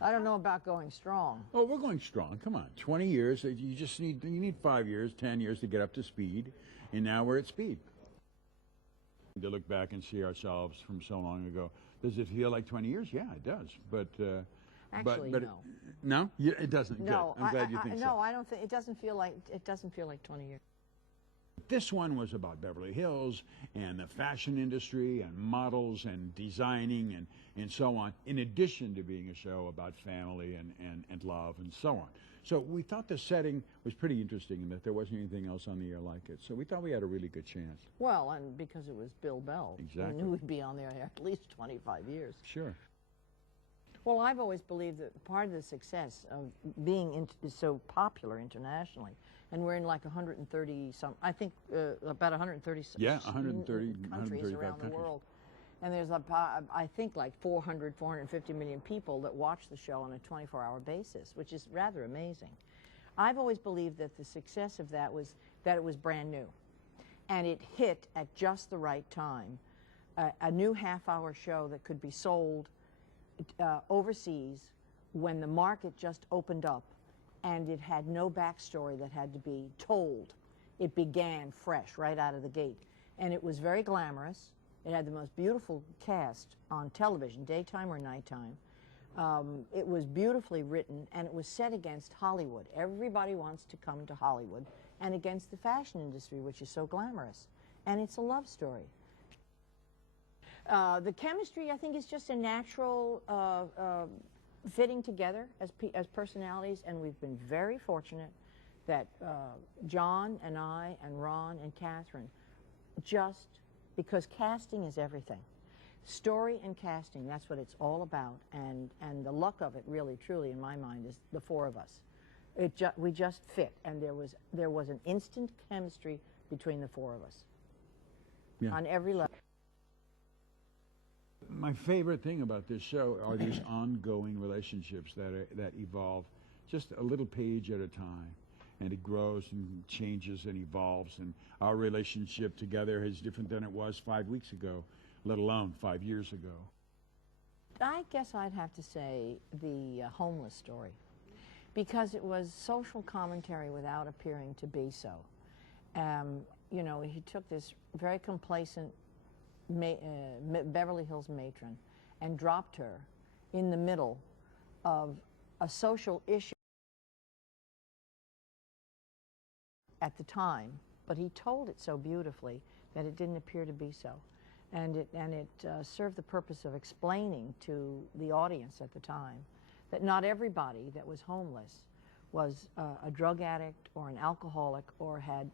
I don't know about going strong. Oh, we're going strong. Come on, 20 years. You just need 5 years, 10 years to get up to speed, and now we're at speed. To look back and see ourselves from so long ago, does it feel like 20 years? Yeah, it does. But Actually, but no. No, it doesn't. No, Good. I'm glad you think so. No, I don't think it doesn't feel like 20 years. This one was about Beverly Hills and the fashion industry and models and designing and so on, in addition to being a show about family and love and so on. So we thought the setting was pretty interesting and that there wasn't anything else on the air like it. So we thought we had a really good chance. Well, and because it was Bill Bell. Exactly. We knew we'd be on there at least 25 years. Sure. Well, I've always believed that part of the success of being so popular internationally, and we're in like 130 some, I think about 130 countries around the world. And there's, I think, like 450 million people that watch the show on a 24-hour basis, which is rather amazing. I've always believed that the success of that was that it was brand new. And it hit at just the right time. A new half-hour show that could be sold overseas when the market just opened up, and it had no backstory that had to be told. It began fresh right out of the gate, and it was very glamorous. It had the most beautiful cast on television, daytime or nighttime. It was beautifully written, and it was set against Hollywood. Everybody wants to come to Hollywood, and against the fashion industry, which is so glamorous. And it's a love story. The chemistry, I think, is just a natural fitting together as personalities, and we've been very fortunate that John and I and Ronn and Katherine, just because casting is everything. Story and casting, that's what it's all about, and the luck of it, really, truly, in my mind, is the four of us. We just fit, and there was an instant chemistry between the four of us, yeah, on every level. My favorite thing about this show are these ongoing relationships that evolve just a little page at a time, and it grows and changes and evolves, and our relationship together is different than it was 5 weeks ago, let alone 5 years ago. I guess I'd have to say the homeless story, because it was social commentary without appearing to be so. You know, he took this very complacent Beverly Hills matron and dropped her in the middle of a social issue at the time, but he told it so beautifully that it didn't appear to be so. And it served the purpose of explaining to the audience at the time that not everybody that was homeless was a drug addict or an alcoholic or had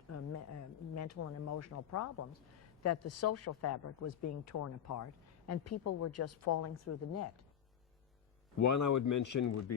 mental and emotional problems, that the social fabric was being torn apart and people were just falling through the net. One I would mention would be